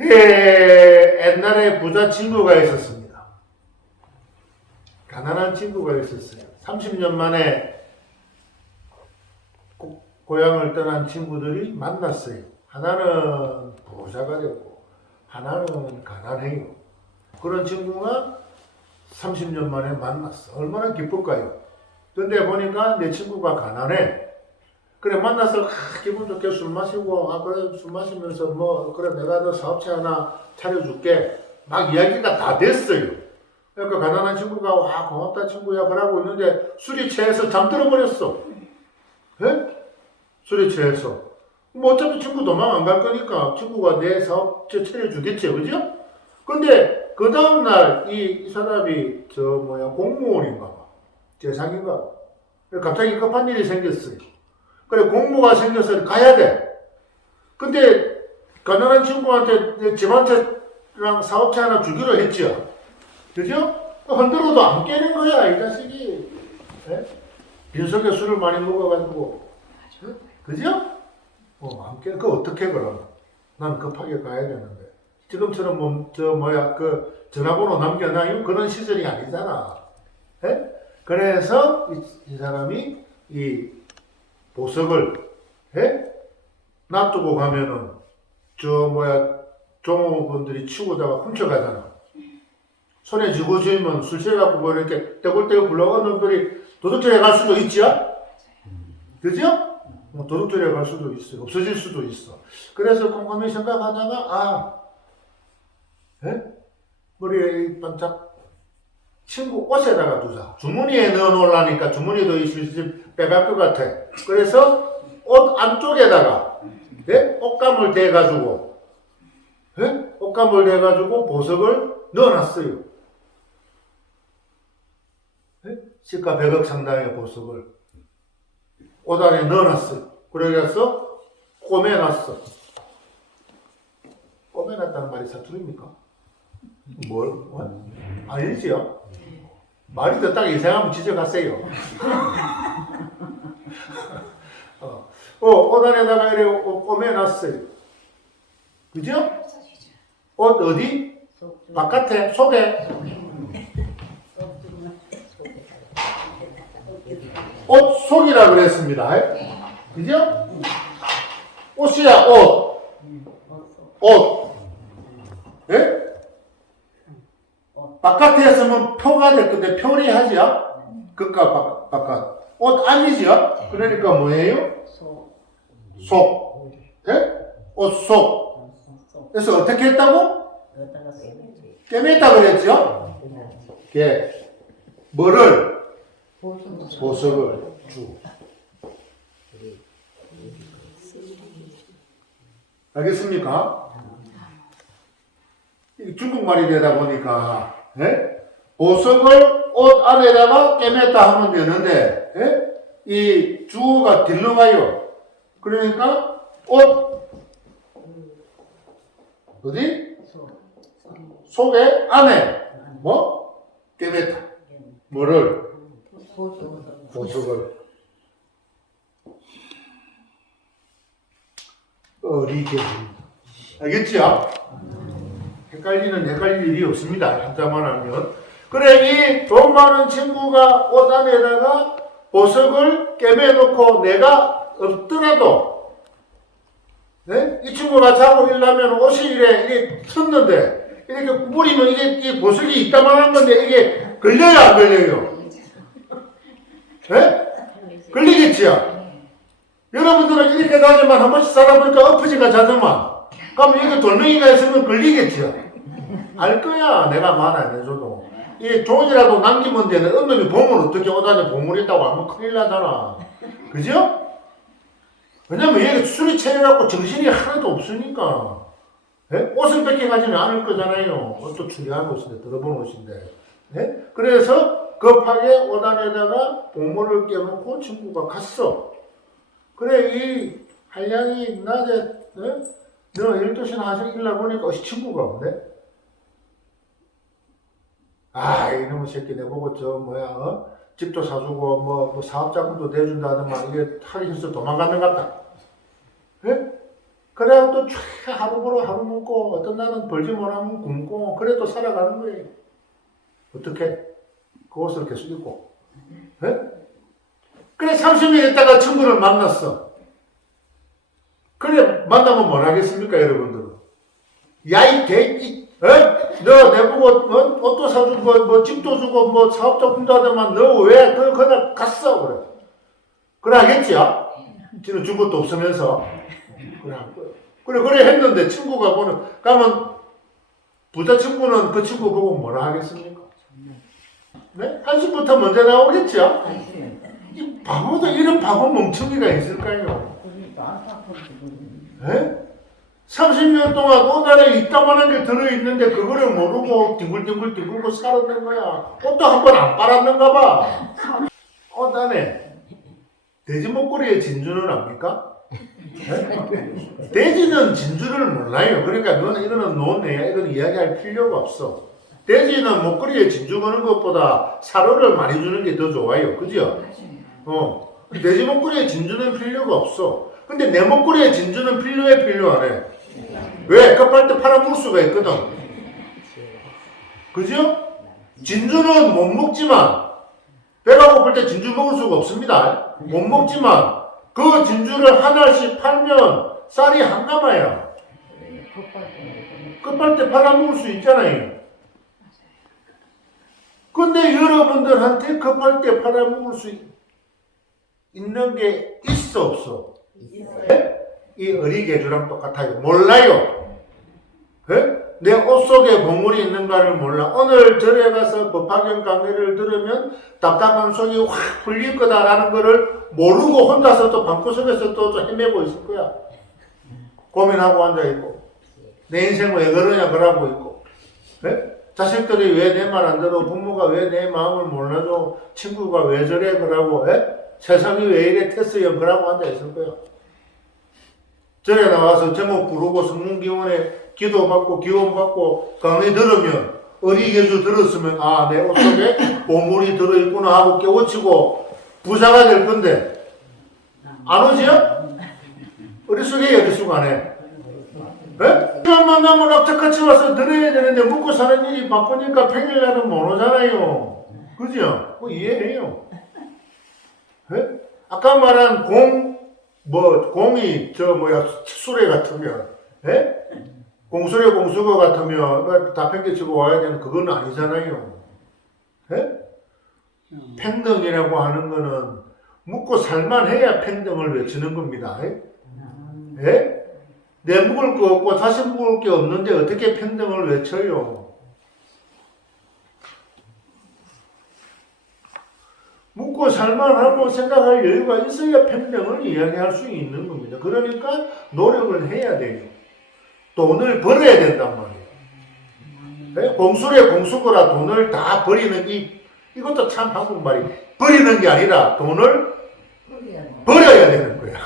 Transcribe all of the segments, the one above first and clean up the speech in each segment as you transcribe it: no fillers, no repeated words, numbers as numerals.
예, 옛날에 부자 친구가 있었습니다. 가난한 친구가 있었어요. 30년 만에 고향을 떠난 친구들이 만났어요. 하나는 부자가 되고 하나는 가난해요. 그런 친구가 30년 만에 만났어. 얼마나 기쁠까요? 근데 보니까 내 친구가 가난해. 그래 만나서 기분 좋게 술 마시고 그래 술 마시면서 뭐 그래 내가 너 사업체 하나 차려줄게 막 이야기가 다 됐어요. 그러니까 가난한 친구가 와 고맙다 친구야 그러고 있는데 술이 취해서 잠들어 버렸어. 예? 술이 취해서 뭐 어차피 친구 도망 안 갈 거니까 친구가 내 사업체 차려주겠지 그죠? 근데 그 다음날 이 사람이 공무원인가 봐 재상인가 봐. 갑자기 급한 일이 생겼어요. 그래 공무가 생겨서 가야 돼. 근데 가난한 친구한테 집한테랑 사업체 하나 주기로 했죠. 그죠? 흔들어도 안 깨는 거야 이 자식이. 네? 빈속에 술을 많이 먹어가지고. 그죠? 안 깨. 그거 어떻게 그럼? 난 급하게 가야 되는데. 지금처럼 전화번호 남겨놔요? 그런 시절이 아니잖아. 네? 그래서 이 사람이 이 보석을 놔두고 가면은 종업원들이 치고다가 훔쳐가잖아. 손에 쥐고 주면 술 취해갖고 뭐 이렇게 떼굴떼굴 굴러가는 놈들이 도둑질해 갈 수도 있지요? 그죠? 도둑질해 갈 수도 있어. 없어질 수도 있어. 그래서 곰곰이 생각하다가 머리에 반짝 친구 옷에다가 두자. 주머니에 넣어놓으려니까 주머니도 있을 빼갈 것 같아. 그래서 옷 안쪽에다가 옷감을 대가지고 옷감을 대가지고 보석을 넣어놨어요. 시가 100억 상당의 보석을 옷 안에 넣어놨어요. 그래서 꼬매놨어. 꼬매놨다는 말이 사투리입니까? 뭘? 아니지요? 말이 더 딱 이상하면 지적하세요. 옷 안에다가 이렇게 꼬매놨어요. 그죠? 옷 어디? 바깥에? 속에? 옷 속이라 그랬습니다. 그죠? 옷이야, 옷. 옷. 예? 바깥에 했으면 표가 될 건데 표리 하지요? 그니까 바깥. 옷 안이지요? 그러니까 뭐예요? 속. 예? 옷 속. 그래서 어떻게 했다고? 꿰맸다 그랬죠? 예. 뭐를? 보석을 주. 알겠습니까? 중국말이 되다 보니까 보석을 옷 안에다가 꿰맸다 하면 되는데 이 주어가 딜러 가요. 그러니까 옷 어디? 속에 안에 뭐? 꿰맸다. 뭐를? 보석을. 어리겠습니다. 알겠죠? 헷갈릴 일이 없습니다. 한자만 하면. 그래, 이 돈 많은 친구가 옷 안에다가 보석을 꿰매놓고 내가 없더라도, 이 친구가 자고 일어나면 옷이 이래 섰는데, 이렇게 구부리면 이게 보석이 있다만 한 건데, 이게 걸려요, 안 걸려요? 걸리겠지요? 여러분들은 이렇게 자지만 한 번씩 살아보니까 엎어지가 자더만. 그럼 여기 돌멩이가 있으면 걸리겠죠? 알 거야, 내가 말 안 해줘도. 이 종이라도 남기면 되는 언놈이 보물 어떻게 옷 안에 보물이 있다고 하면 큰일 나잖아. 그죠? 왜냐면 얘가 술이 취해갖고 정신이 하나도 없으니까. 옷을 뺏겨가지는 않을 거잖아요. 옷도 추리한 옷인데, 들어본 옷인데. 그래서 급하게 옷 안에다가 보물을 껴놓고 친구가 갔어. 그래, 이 한량이 낮에, 너 12시나 하서 일나 보니까 친구가 없네? 이놈의 새끼 내보고 집도 사주고 사업자금도 내준다더만 이게 하기 싫어서 도망가는 것 같다. 그래야 또 하루 벌어 하루 먹고 어떤 날은 벌지 못하면 굶고 그래도 살아가는 거예요. 어떻게? 그 옷을 계속 입고. 네? 그래 30년 있다가 친구를 만났어. 그래 만나면 뭘 하겠습니까 여러분들은? 야이 개이 너 내보고 옷도 사주고 뭐 집도 주고 뭐 사업도 분다더만 너 왜 그냥 갔어 그래. 그래 하겠지요? 지는 준 것도 없으면서 그래 할 거예요. 그래 했는데 친구가 가면 부자 친구는 그 친구 보고 뭐라 하겠습니까? 네? 한숨부터 먼저 나오겠죠? 이 바보도 이런 바보 멍청이가 있을까요? 네? 30년 동안 옷 안에 이따만한 게 들어있는데 그거를 모르고 뒹굴뒹굴 살았는 거야. 옷도 한 번 안 빨았는가 봐. 옷 안에 돼지 목걸이에 진주는 압니까? 네? 돼지는 진주를 몰라요. 그러니까 이거는 논리야. 이거는 이야기할 필요가 없어. 돼지는 목걸이에 진주 거는 것보다 사료를 많이 주는 게 더 좋아요. 그죠? 돼지 목걸이에 진주는 필요가 없어. 근데 내 목걸이에 진주는 필요해? 왜? 끝발때 팔아먹을 수가 있거든. 그죠? 진주는 못 먹지만, 배가 고플 때 진주 먹을 수가 없습니다. 못 먹지만, 그 진주를 하나씩 팔면 쌀이 한 남아요. 끝발때 팔아먹을 수 있잖아요. 근데 여러분들한테 끝발때 팔아먹을 수 있는 게 있어, 없어? 네? 이 어리개주랑 똑같아요. 몰라요. 네? 내 옷 속에 보물이 있는가를 몰라. 오늘 절에 가서 법화경 강의를 들으면 답답한 속이 확 풀릴 거다라는 거를 모르고 혼자서 또 방구석에서 또 헤매고 있을 거야. 고민하고 앉아있고. 내 인생 왜 그러냐 그러고 있고. 네? 자식들이 왜 내 말 안 들어? 부모가 왜 내 마음을 몰라줘? 친구가 왜 저래 그러고. 세상이 왜 이래 테스형 그러고 앉아있을 거야. 절에 나와서 제목 부르고 성문기원에 기도받고 기원받고 강의 들으면 어리개주 들었으면 아 내 옷 속에 보물이 들어있구나 하고 깨우치고 부자가 될 건데 안 오지요? 어리숙 안 해. 예? 시간 만나면 악착같이 와서 들어야 되는데 먹고 사는 일이 바쁘니까 평일날은 못 오잖아요. 그죠? 이해해요. 예? 아까 말한 공이 수레 같으면 공수레 공수거 같으면 다 팽개치고 와야 되는 그건 아니잖아요. 평등이라고 하는 거는 묵고 살만해야 평등을 외치는 겁니다. 내 묵을 거 없고 다시 묵을 게 없는데 어떻게 평등을 외쳐요? 묵고 살만하고 생각할 여유가 있어야 평등을 이야기할 수 있는 겁니다. 그러니까 노력을 해야 돼요. 돈을 벌어야 된단 말이에요. 공수래 공수거라 돈을 다 버리는 이것도 참 한국말이 버리는 게 아니라 돈을 벌어야 되는 거야.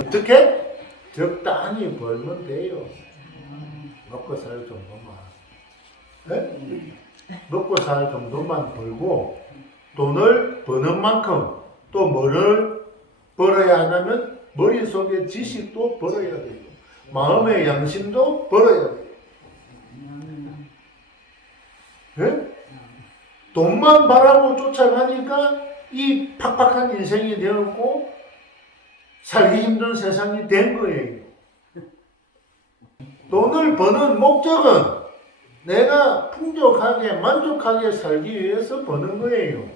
어떻게? 적당히 벌면 돼요. 먹고 살 정도만. 먹고 살 정도만 벌고 돈을 버는 만큼 또 뭐를 벌어야 하냐면 머릿속에 지식도 벌어야 돼요. 마음의 양심도 벌어야 돼요. 돈만 바라고 쫓아가니까 이 팍팍한 인생이 되었고 살기 힘든 세상이 된 거예요. 돈을 버는 목적은 내가 풍족하게 만족하게 살기 위해서 버는 거예요.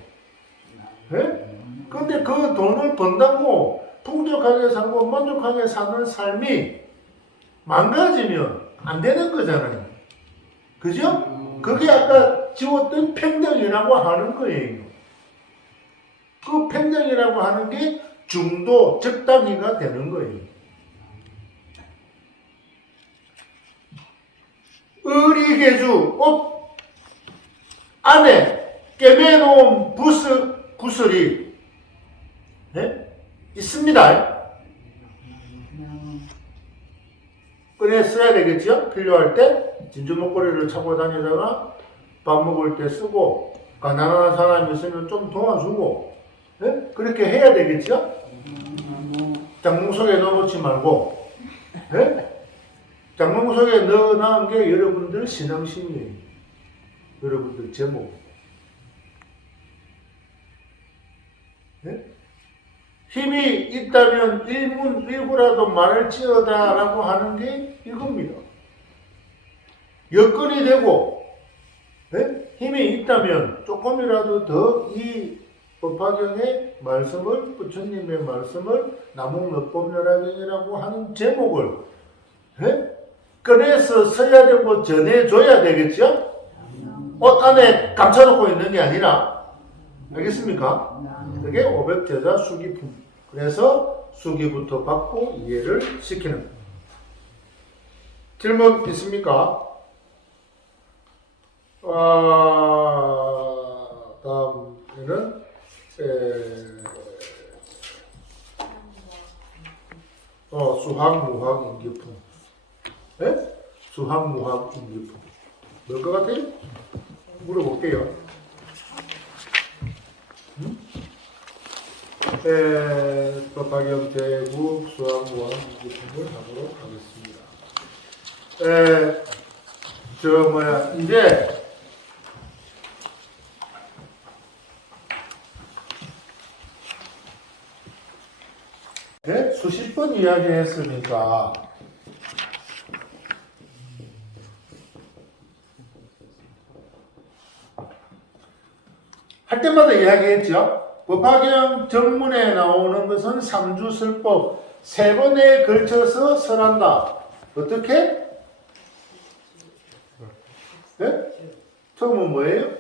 근데 그 돈을 번다고 풍족하게 살고 만족하게 사는 삶이 망가지면 안 되는 거잖아요. 그죠? 그게 아까 지웠던 평등이라고 하는 거예요. 그 평등이라고 하는 게 중도, 적당히가 되는 거예요. 의리개주, 옷 안에 꿰매놓은 구슬이 있습니다. 꺼내 써야 되겠죠? 필요할 때 진주 목걸이를 차고 다니다가 밥 먹을 때 쓰고 가난한 사람이 있으면 좀 도와주고 그렇게 해야 되겠죠? 장롱 속에 넣어놓지 말고 네? 장롱 속에 넣어놓은 게 여러분들 신앙심이에요. 여러분들 제목. 네? 힘이 있다면 일부라도 말할지어다라고 하는 게 이겁니다. 여건이 되고, 네? 힘이 있다면 조금이라도 더 이 법화경의 말씀을, 부처님의 말씀을 남홍법보멸화경이라고 하는 제목을 네? 꺼내서 써야 되고 전해줘야 되겠죠? 옷 안에 감춰놓고 있는 게 아니라, 알겠습니까? 그게 500제자 수기품. 그래서 수기부터 받고 이해를 시키는 거예요. 질문 있습니까? 다음에는 수학무학 인기품. 네? 수학무학 인기품. 뭘 것 같아요? 물어볼게요. 법화경 대국 수학무학 인기품을 하도록 하겠습니다. 이제 네? 수십 번 이야기했으니까 할 때마다 이야기했죠. 법화경 전문에 나오는 것은 삼주설법 3번에 걸쳐서 설한다. 어떻게? 네? 처음은 뭐예요?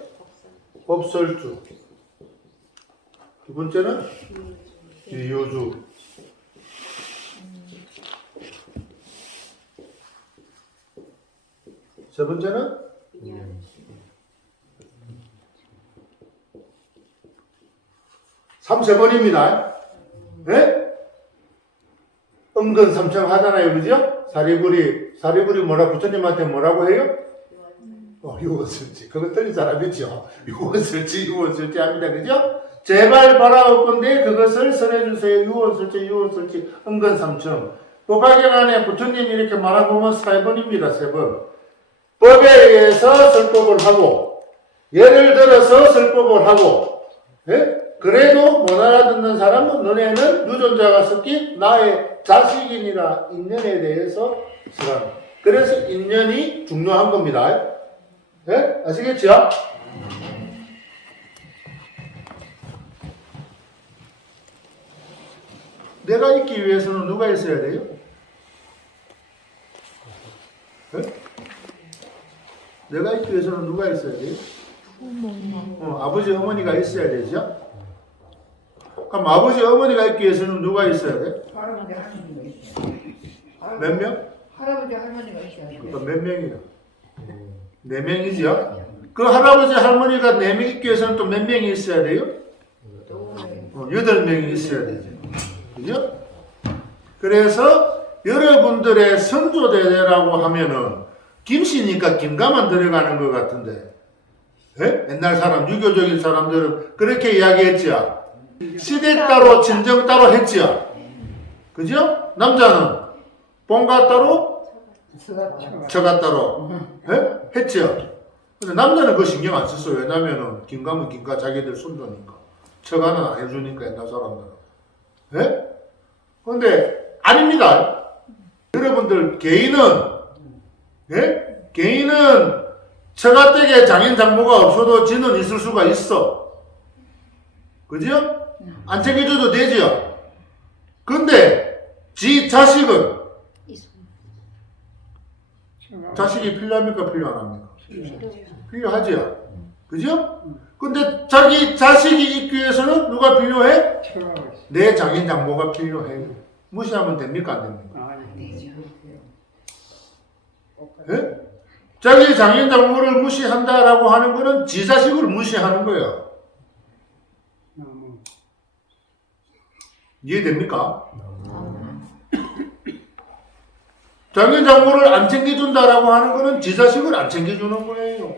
법설주. 두 번째는 유효주. 세 번째는 삼세번입니다. 네? 은근삼청 하잖아요. 그죠? 사리불이 뭐라, 부처님한테 뭐라고 해요? 유언설지. 그거 틀린 사람 있죠? 유언설지 합니다. 그죠? 제발 바라옵건대 그것을 선해주세요. 유언설지, 은근삼청. 법화경 안에 부처님이 이렇게 말해보면 3번입니다. 3번. 법에 의해서 설법을 하고, 예를 들어서 설법을 하고, 예? 그래도 못 알아듣는 사람은 너네는 유존자가 섞인 나의 자식이니라 인연에 대해서 설하는. 그래서 인연이 중요한 겁니다. 예? 아시겠죠? 내가 있기 위해서는 누가 있어야 돼요? 예? 내가 있기 위해서는 누가 있어야 돼요? 아버지, 어머니가 있어야 되죠? 그럼 아버지, 어머니가 있기 위해서는 누가 있어야 돼? 할아버지, 할머니가 있어요. 몇 명? 할아버지, 할머니가 있어야 돼요. 그러니까 몇 명이요? 4명이죠? 그 할아버지, 할머니가 4명 있기 위해서는 또 몇 명이 있어야 돼요? 8명이 있어야 되죠. 그죠? 그래서 여러분들의 선조대대라고 하면은 김씨니까 김가만 들어가는 것 같은데, 예? 옛날 사람, 유교적인 사람들은 그렇게 이야기했죠. 시댁 따로, 친정 따로 했죠. 그죠? 남자는 본가 따로, 처가 따로 했죠. 근데 남자는 그 신경 안 썼어요. 왜냐면은 김가면 김가 자기들 손자니까. 처가는 안 해주니까 옛날 사람들은. 예? 근데 아닙니다. 여러분들 개인은 개인은 처가댁에 장인 장모가 없어도 지는 있을 수가 있어. 그죠? 안 챙겨줘도 되죠? 근데 지 자식은 자식이 필요합니까? 필요 안 합니까? 필요하죠. 그죠? 근데 자기 자식이 있기 위해서는 누가 필요해? 내 장인 장모가 필요해. 무시하면 됩니까? 안 됩니까? 예? 자기 장인 장모를 무시한다라고 하는 거는 지 자식을 무시하는 거예요. 이해됩니까? 장인 장모를 안 챙겨준다라고 하는 거는 지 자식을 안 챙겨주는 거예요.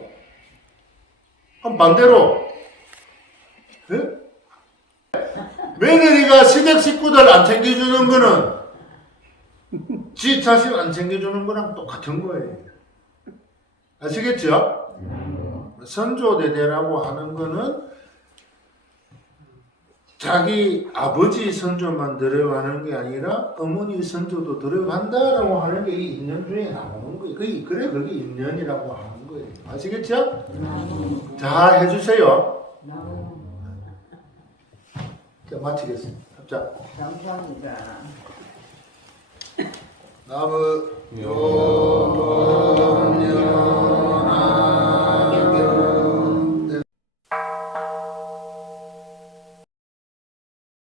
그럼 반대로 예? 며느리가 시댁 식구들 안 챙겨주는 거는 지 자식 안 챙겨주는 거랑 똑같은 거예요. 아시겠죠? 선조대대라고 하는 거는 자기 아버지 선조만 들어가는 게 아니라 어머니 선조도 들어간다라고 하는 게 이 인연 중에 나오는 거예요. 그래 그게 인연이라고 하는 거예요. 아시겠죠? 자, 해주세요. 자, 마치겠습니다. 자, 감사합니다. 나무 요